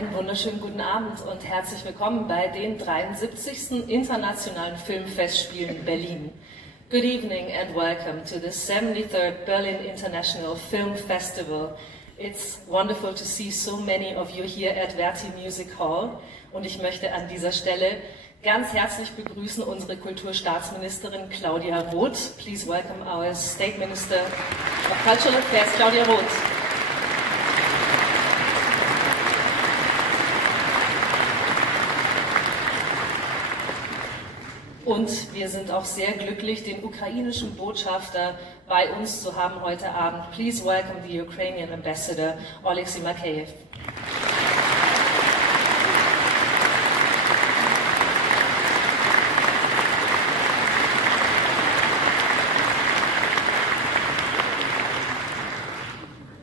Einen wunderschönen guten Abend und herzlich willkommen bei den 73. Internationalen Filmfestspielen Berlin. Good evening and welcome to the 73rd Berlin International Film Festival. It's wonderful to see so many of you here at Verti Music Hall. Und ich möchte an dieser Stelle ganz herzlich begrüßen unsere Kulturstaatsministerin Claudia Roth. Please welcome our State Minister of Cultural Affairs, Claudia Roth. Und wir sind auch sehr glücklich, den ukrainischen Botschafter bei uns zu haben heute Abend. Please welcome the Ukrainian Ambassador, Oleksiy Makeyev.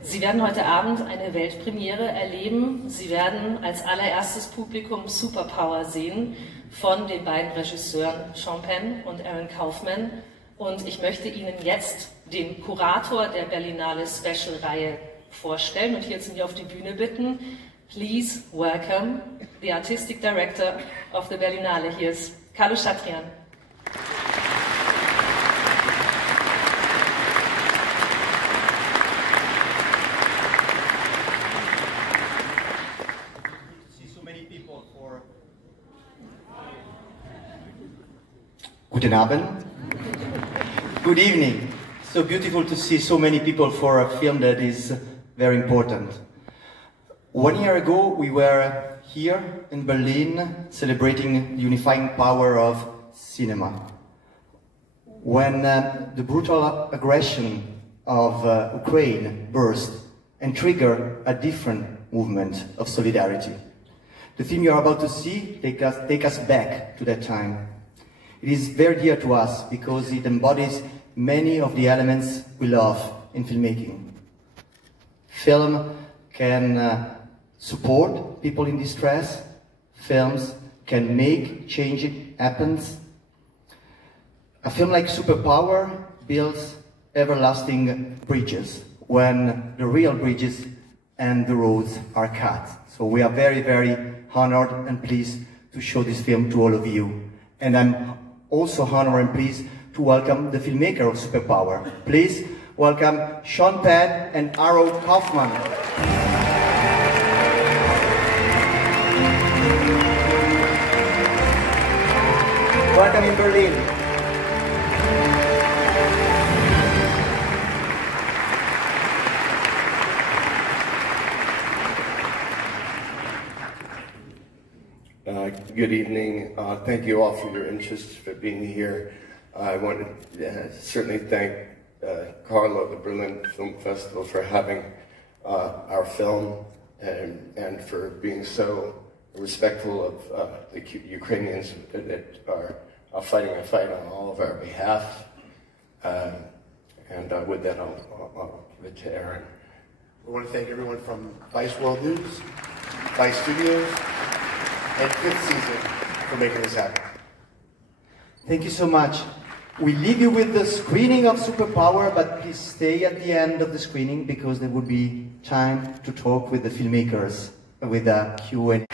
Sie werden heute Abend eine Weltpremiere erleben. Sie werden als allererstes Publikum Superpower sehen von den beiden Regisseuren Sean Penn und Aaron Kaufman. Und ich möchte Ihnen jetzt den Kurator der Berlinale Special-Reihe vorstellen und hier zu mir auf die Bühne bitten. Please welcome the Artistic Director of the Berlinale. Here's Carlos Chatrian. Guten Abend. Good evening. So beautiful to see so many people for a film that is very important. 1 year ago we were here in Berlin celebrating the unifying power of cinema. When the brutal aggression of Ukraine burst and triggered a different movement of solidarity. The film you are about to see take us back to that time. It is very dear to us because it embodies many of the elements we love in filmmaking. Film can support people in distress. Films can make change happen. A film like Superpower builds everlasting bridges when the real bridges and the roads are cut. So we are very, very honored and pleased to show this film to all of you. And I'm also honored and pleased to welcome the filmmaker of Superpower. Please welcome Sean Penn and Aaron Kaufman. Welcome in Berlin. Good evening. Thank you all for your interest, for being here. I want to certainly thank Carlo, the Berlin Film Festival, for having our film and for being so respectful of the Ukrainians that are fighting a fight on all of our behalf. And with that, I'll give it to Aaron. We want to thank everyone from Vice World News, Vice Studios, and Fifth Season for making this happen. Thank you so much. We leave you with the screening of Superpower, but please stay at the end of the screening because there will be time to talk with the filmmakers with a Q&A.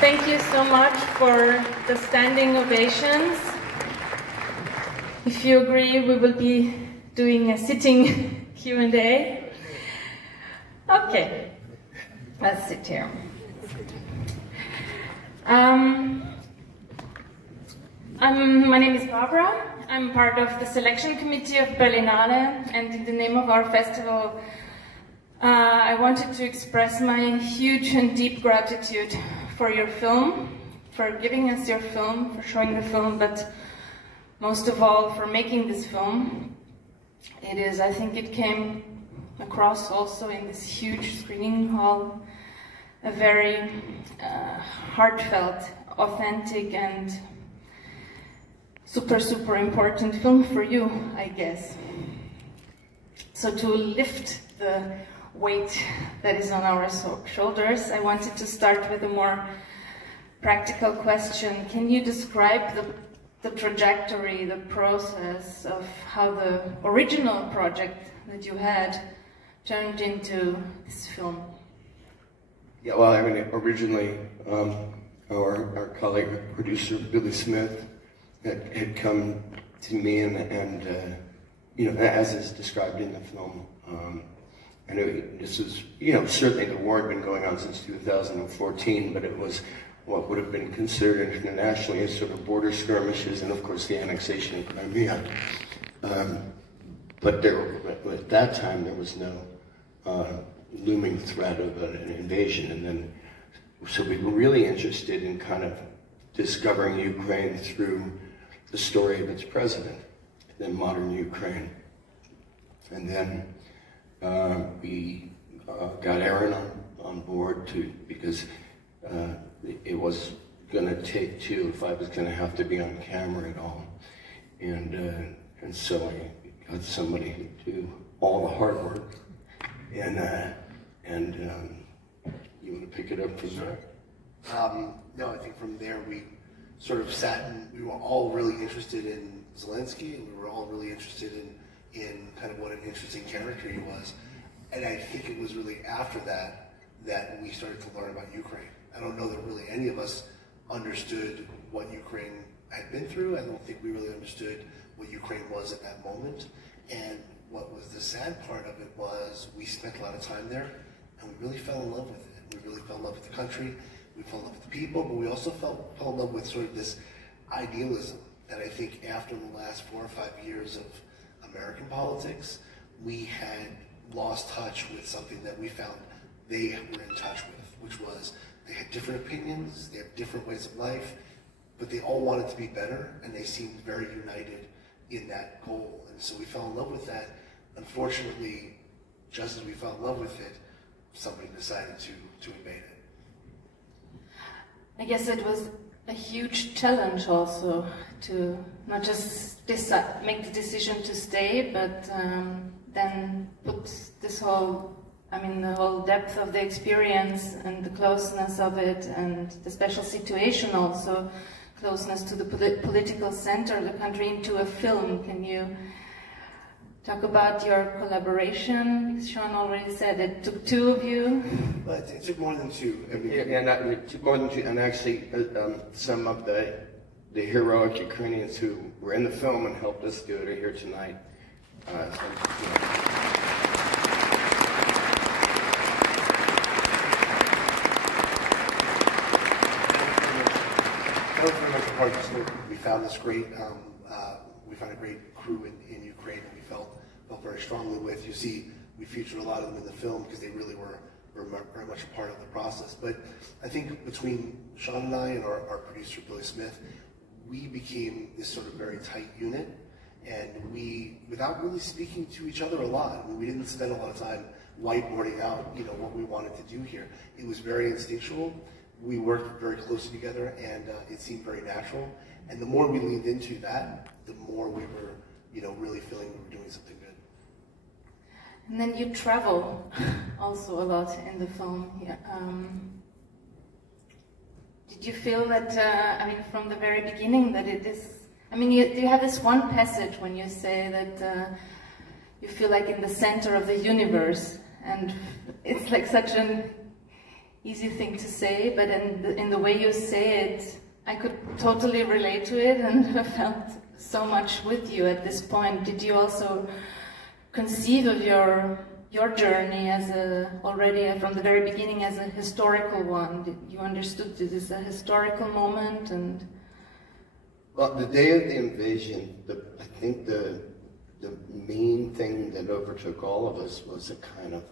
Thank you so much for the standing ovations. If you agree, we will be doing a sitting Q&A. Okay, let's sit here. My name is Barbara. I'm part of the selection committee of Berlinale, and in the name of our festival, I wanted to express my huge and deep gratitude for your film, for giving us your film, for showing the film, but most of all for making this film. I think it came across also in this huge screening hall, a very heartfelt, authentic and super important film for you, I guess. So to lift the weight that is on our shoulders, I wanted to start with a more practical question. Can you describe the trajectory, the process of how the original project that you had turned into this film? Yeah, well, I mean, originally, our colleague, producer Billy Smith, had come to me and you know, as is described in the film, I know this was, you know, certainly the war had been going on since 2014, but it was what would have been considered internationally as sort of border skirmishes, and of course the annexation of Crimea. But at that time there was no looming threat of an invasion, and then so we were really interested in kind of discovering Ukraine through the story of its president, then modern Ukraine. And then we got Aaron on board because it was going to take two if I was going to have to be on camera at all. And so I got somebody to do all the hard work. And you want to pick it up from there? No, I think from there we sort of sat and we were all really interested in Zelenskyy, and we were all really interested in kind of what an interesting character he was. And I think it was really after that that we started to learn about Ukraine. I don't know that really any of us understood what Ukraine had been through. I don't think we really understood what Ukraine was at that moment. And what was the sad part of it was we spent a lot of time there and we really fell in love with it. We really fell in love with the country, we fell in love with the people, but we also fell in love with sort of this idealism that I think after the last 4 or 5 years of American politics, we had lost touch with something that we found they were in touch with, which was they had different opinions, they have different ways of life, but they all wanted to be better, and they seemed very united in that goal. And so we fell in love with that. Unfortunately, just as we fell in love with it, somebody decided to invade it. I guess it was a huge challenge also to not just make the decision to stay, but then put this whole, the whole depth of the experience and the closeness of it and the special situation also, closeness to the political center of the country into a film. Can you talk about your collaboration? Because Sean already said it took 2 of you. But it took more than 2. It took more than 2, and actually some of the heroic Ukrainians who were in the film and helped us do it are here tonight. That was very much a part of the story. We found this great, we found a great crew in Ukraine that we felt very strongly with. You see, we featured a lot of them in the film because they really were very much a part of the process. But I think between Sean and I and our producer, Billy Smith, we became this sort of very tight unit. And we, without really speaking to each other a lot, we didn't spend a lot of time whiteboarding out, what we wanted to do here. It was very instinctual. We worked very closely together, and it seemed very natural. And the more we leaned into that, the more we were, really feeling we were doing something good. And then you travel also a lot in the film. Yeah. Did you feel that, from the very beginning that it is, you have this one passage when you say that you feel like in the center of the universe, and it's like such an easy thing to say, but in the way you say it, I could totally relate to it and I felt so much with you at this point. Did you also conceive of your journey as already from the very beginning as a historical one? Did you understood this is a historical moment? And well, the day of the invasion, I think the main thing that overtook all of us was a kind of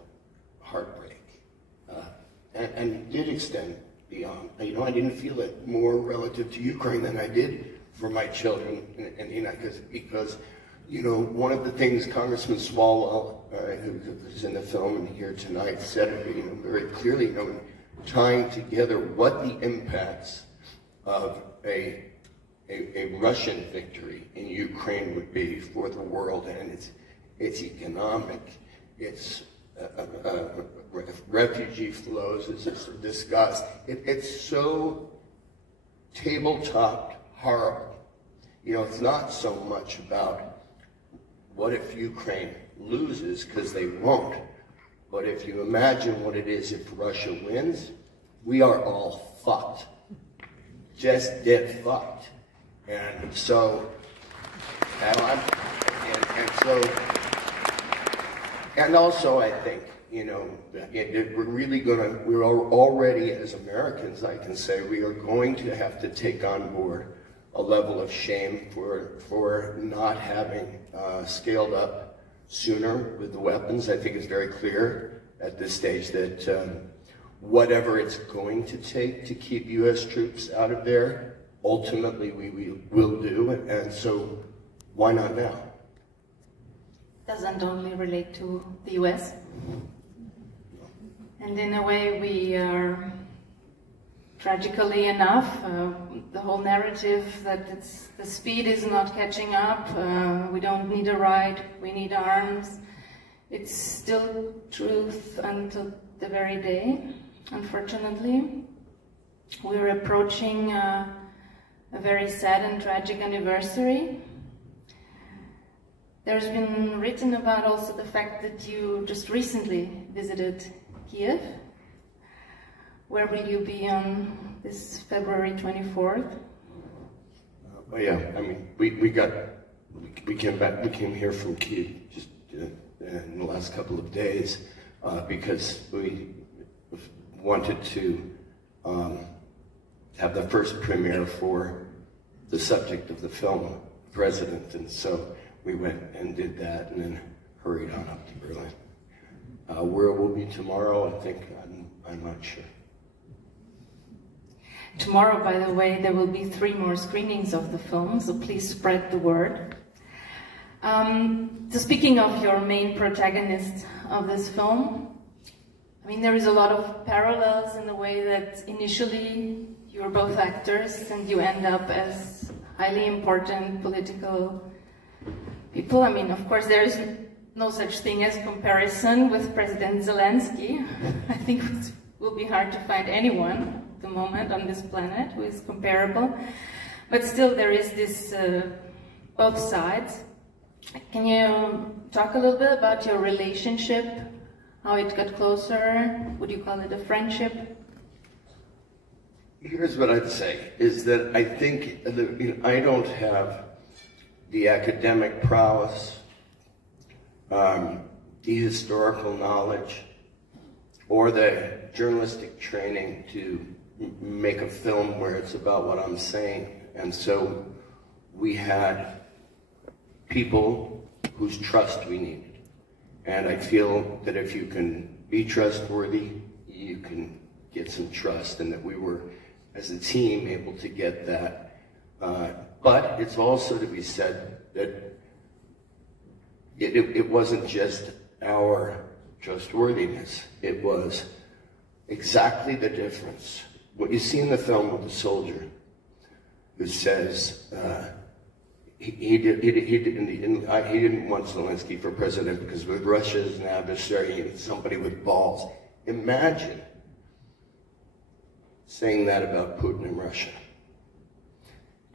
heartbreak. And it did extend beyond. I didn't feel it more relative to Ukraine than I did for my children, because one of the things Congressman Swalwell, who's in the film and here tonight, said very clearly, tying together what the impacts of a a Russian victory in Ukraine would be for the world, and it's economic, it's refugee flows, it's discussed. It's so tabletop horrible. You know, it's not so much about what if Ukraine loses, because they won't. But if you imagine what it is if Russia wins, we are all fucked. Just dead fucked. And so, and also I think, you know, we're already, as Americans, I can say, we are going to have to take on board a level of shame for not having scaled up sooner with the weapons. I think it's very clear at this stage that whatever it's going to take to keep U.S. troops out of there, ultimately we will do, and so why not now? Doesn't only relate to the US. And in a way we are, tragically enough, the whole narrative that the speed is not catching up, we don't need a ride, we need arms. It's still truth until the very day, unfortunately. We're approaching a very sad and tragic anniversary. There's been written about also the fact that you just recently visited Kiev. Where will you be on this February 24th? Well, yeah, I mean, we came here from Kiev just in the last couple of days because we wanted to have the first premiere for the subject of the film, President, and so we went and did that and then hurried on up to Berlin. Where we'll be tomorrow, I think, I'm not sure. Tomorrow, by the way, there will be 3 more screenings of the film, so please spread the word. So speaking of your main protagonist of this film, I mean, there is a lot of parallels in the way that initially you're both actors and you end up as highly important political people. I mean, of course, there is no such thing as comparison with President Zelenskyy. I think it will be hard to find anyone at the moment on this planet who is comparable. But still, there is this both sides. Can you talk a little bit about your relationship, how it got closer? Would you call it a friendship? Here's what I'd say, is that I think I don't have the academic prowess, the historical knowledge, or the journalistic training to make a film where it's about what I'm saying. And so we had people whose trust we needed. And I feel that if you can be trustworthy, you can get some trust, and that we were, as a team, able to get that. But it's also to be said that it wasn't just our trustworthiness. It was exactly the difference. What you see in the film with the soldier who says he didn't want Zelenskyy for president because with Russia as an adversary, he needs somebody with balls. Imagine saying that about Putin and Russia.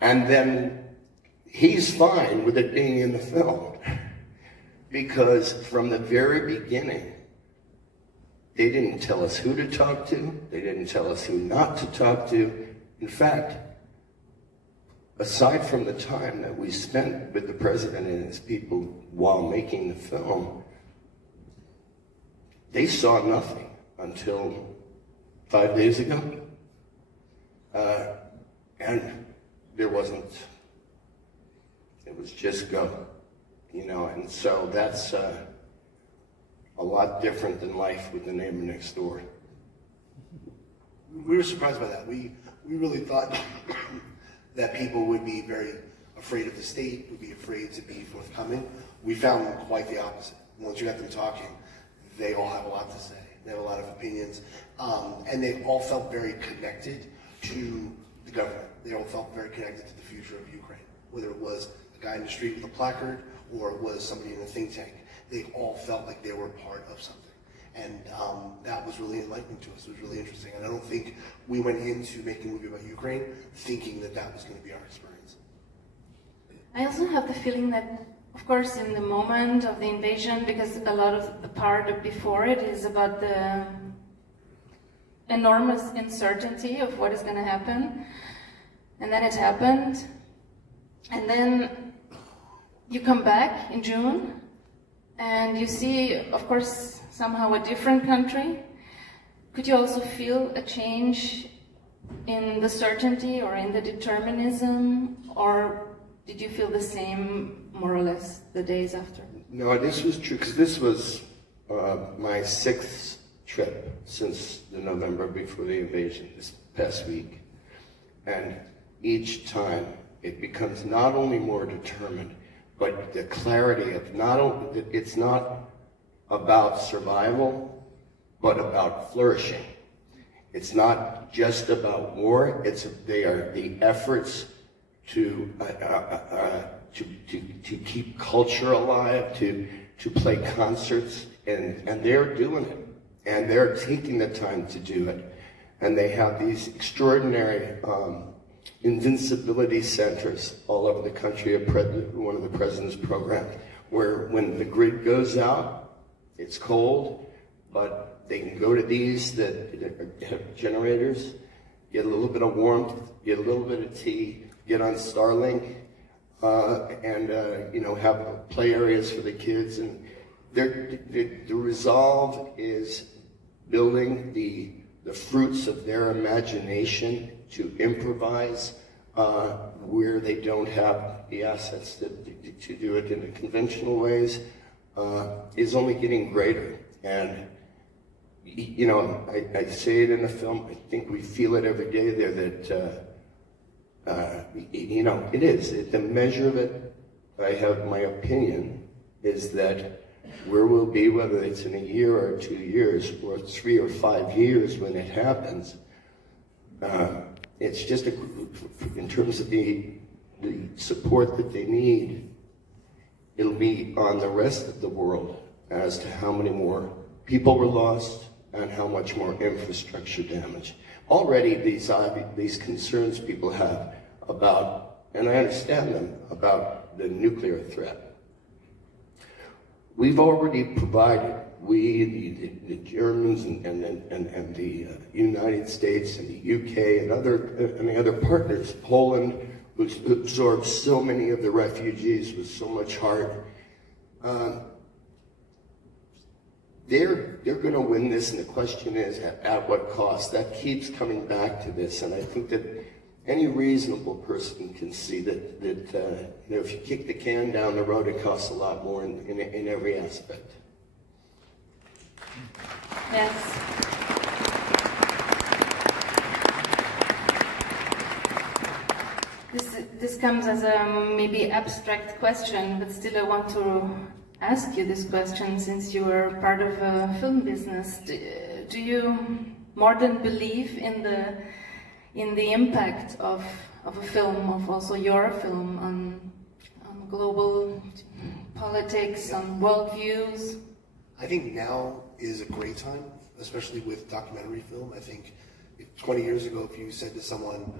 And then he's fine with it being in the film. Because from the very beginning, they didn't tell us who to talk to. They didn't tell us who not to talk to. In fact, aside from the time that we spent with the president and his people while making the film, they saw nothing until 5 days ago. And there wasn't, it was just go, you know, and so that's a lot different than life with the neighbor next door. We were surprised by that. We really thought that people would be very afraid of the state, would be afraid to be forthcoming. We found them quite the opposite. Once you got them talking, they all have a lot to say. They have a lot of opinions, and they all felt very connected to the government. they all felt very connected to the future of Ukraine. Whether it was a guy in the street with a placard or it was somebody in a think tank, they all felt like they were part of something. And that was really enlightening to us. It was really interesting. And I don't think we went into making a movie about Ukraine thinking that that was going to be our experience. I also have the feeling that, of course, in the moment of the invasion, because a lot of the part before it is about the enormous uncertainty of what is going to happen. And then it happened. And then you come back in June and you see, of course, somehow a different country. Could you also feel a change in the certainty or in the determinism, or did you feel the same more or less the days after? No, this was true, because this was my 6th trip since the November before the invasion, this past week. And each time it becomes not only more determined, but the clarity of not only, it's not about survival, but about flourishing. It's not just about war, they are the efforts to keep culture alive, to play concerts, and they're doing it. And they're taking the time to do it. And they have these extraordinary invincibility centers all over the country. One of the president's programs, where when the grid goes out, it's cold, but they can go to these that have generators, get a little bit of warmth, get a little bit of tea, get on Starlink, and you know, have play areas for the kids. And the resolve is building the fruits of their imagination to improvise where they don't have the assets to do it in the conventional ways is only getting greater. And you know, I say it in the film, I think we feel it every day there that you know, it is. The measure of it, I have my opinion, is that where we'll be, whether it's in a year or 2 years or 3 or 5 years when it happens, it's just in terms of the support that they need, it'll be on the rest of the world as to how many more people were lost and how much more infrastructure damage. Already these concerns people have about, and I understand them, about the nuclear threat. We've already provided, the Germans and the United States and the UK and the other partners, Poland, who absorbed so many of the refugees with so much heart, they're going to win this, and the question is, at what cost? That keeps coming back to this, and I think that any reasonable person can see that you know, if you kick the can down the road, it costs a lot more in every aspect. Yes. This comes as a maybe abstract question, but still I want to ask you this question, since you are part of a film business. Do you more than believe in the impact of a film, of also your film, on global politics, on worldviews? I think now is a great time, especially with documentary film. I think 20 years ago, if you said to someone,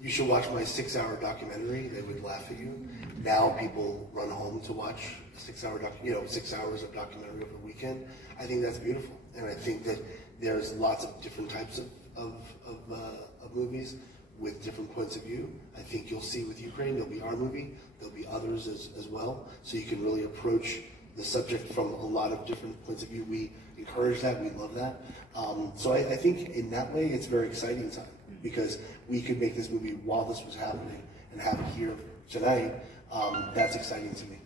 you should watch my 6-hour documentary, they would laugh at you. Now people run home to watch a 6 hours of documentary over the weekend. I think that's beautiful. And I think that there's lots of different types of movies with different points of view. I think you'll see with Ukraine, there'll be our movie, there'll be others as well. So you can really approach the subject from a lot of different points of view. We encourage that, we love that. So I think in that way, it's a very exciting time, because we could make this movie while this was happening and have it here tonight. That's exciting to me.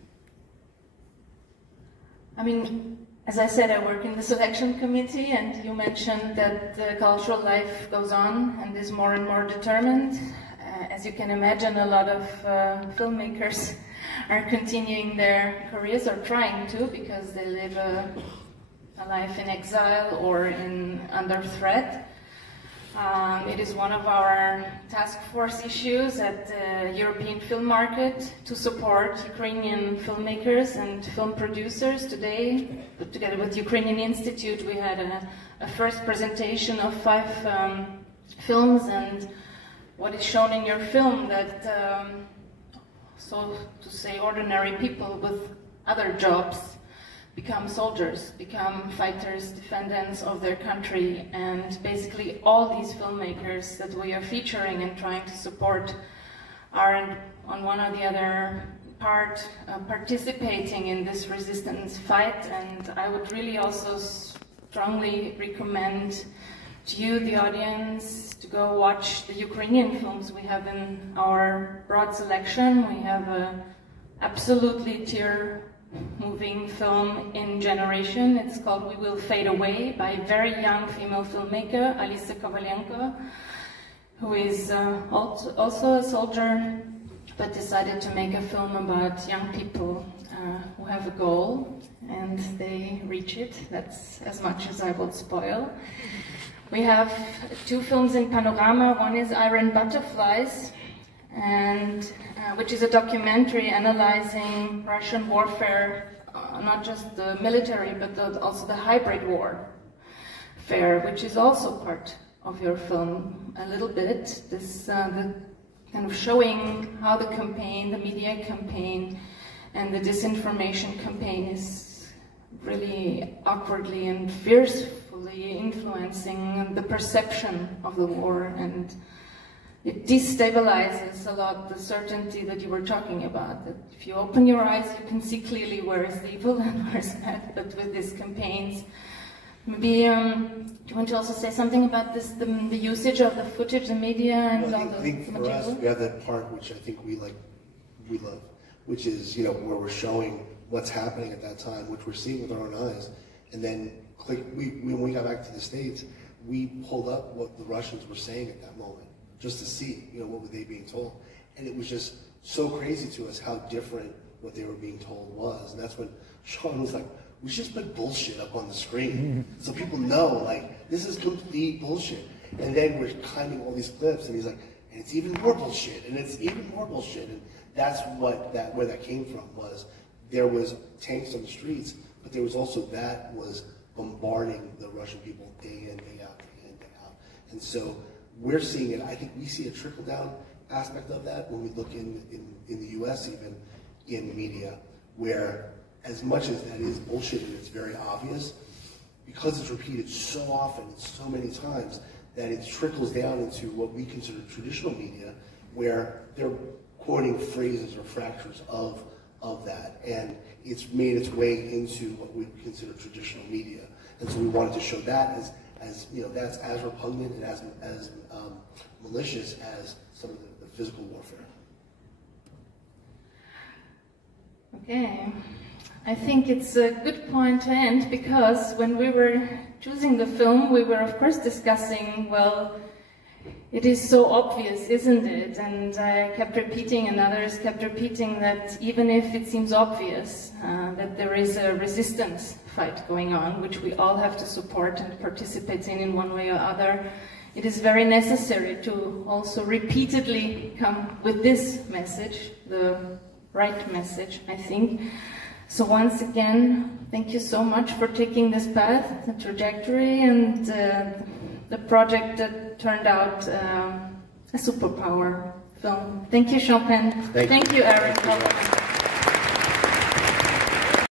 I mean, as I said, I work in the selection committee, and you mentioned that the cultural life goes on and is more and more determined. As you can imagine, a lot of filmmakers are continuing their careers, or trying to, because they live a life in exile or under threat. It is one of our task force issues at the European film market to support Ukrainian filmmakers and film producers. Today, together with Ukrainian Institute, we had a first presentation of 5 films, and what is shown in your film that, so to say, ordinary people with other jobs become soldiers, become fighters, defendants of their country, and basically all these filmmakers that we are featuring and trying to support are on one or the other part participating in this resistance fight. And I would really also strongly recommend to you, the audience, to go watch the Ukrainian films we have in our broad selection. We have a absolutely tear-moving film in Generation. It's called We Will Fade Away by a very young female filmmaker, Alisa Kovalenko, who is also a soldier, but decided to make a film about young people who have a goal and they reach it. That's as much as I will spoil. We have 2 films in Panorama. One is Iron Butterflies, and which is a documentary analyzing Russian warfare, not just the military, but also the hybrid warfare, which is also part of your film a little bit. This the kind of showing how the campaign, the media campaign, and the disinformation campaign is really awkwardly and fiercely influencing the perception of the war, and it destabilizes a lot the certainty that you were talking about, that if you open your eyes you can see clearly where is the evil and where is bad. But with these campaigns, maybe do you want to also say something about this, the usage of the footage, the media, and all the I think for us, we have that part which I think we love, which is, you know, where we're showing what's happening at that time, which we're seeing with our own eyes, and then when we got back to the States, we pulled up what the Russians were saying at that moment, just to see, you know, what were they being told. And it was just so crazy to us how different what they were being told was. And that's when Sean was like, we should just put bullshit up on the screen so people know, like, this is complete bullshit. And then we're climbing all these clips, and he's like, and it's even more bullshit, and it's even more bullshit. And that's where that came from, was there was tanks on the streets, but there was also that was bombarding the Russian people day in, day out, day in, day out. And so we're seeing it. I think we see a trickle-down aspect of that when we look in the U.S. even in the media, where as much as that is bullshit and it's very obvious, because it's repeated so often, so many times, that it trickles down into what we consider traditional media, where they're quoting phrases or fractures of that, and it's made its way into what we consider traditional media. And so we wanted to show that as you know, that's as repugnant and as malicious as some of the physical warfare. Okay, I think it's a good point to end, because when we were choosing the film, we were of course discussing, well, it is so obvious, isn't it? And I kept repeating, and others kept repeating, that even if it seems obvious that there is a resistance fight going on, which we all have to support and participate in one way or other, it is very necessary to also repeatedly come with this message, the right message, I think. So once again, thank you so much for taking this path, the trajectory, and the project that turned out a Superpower film. Thank you, Sean Penn. Thank you, Aaron Kaufman.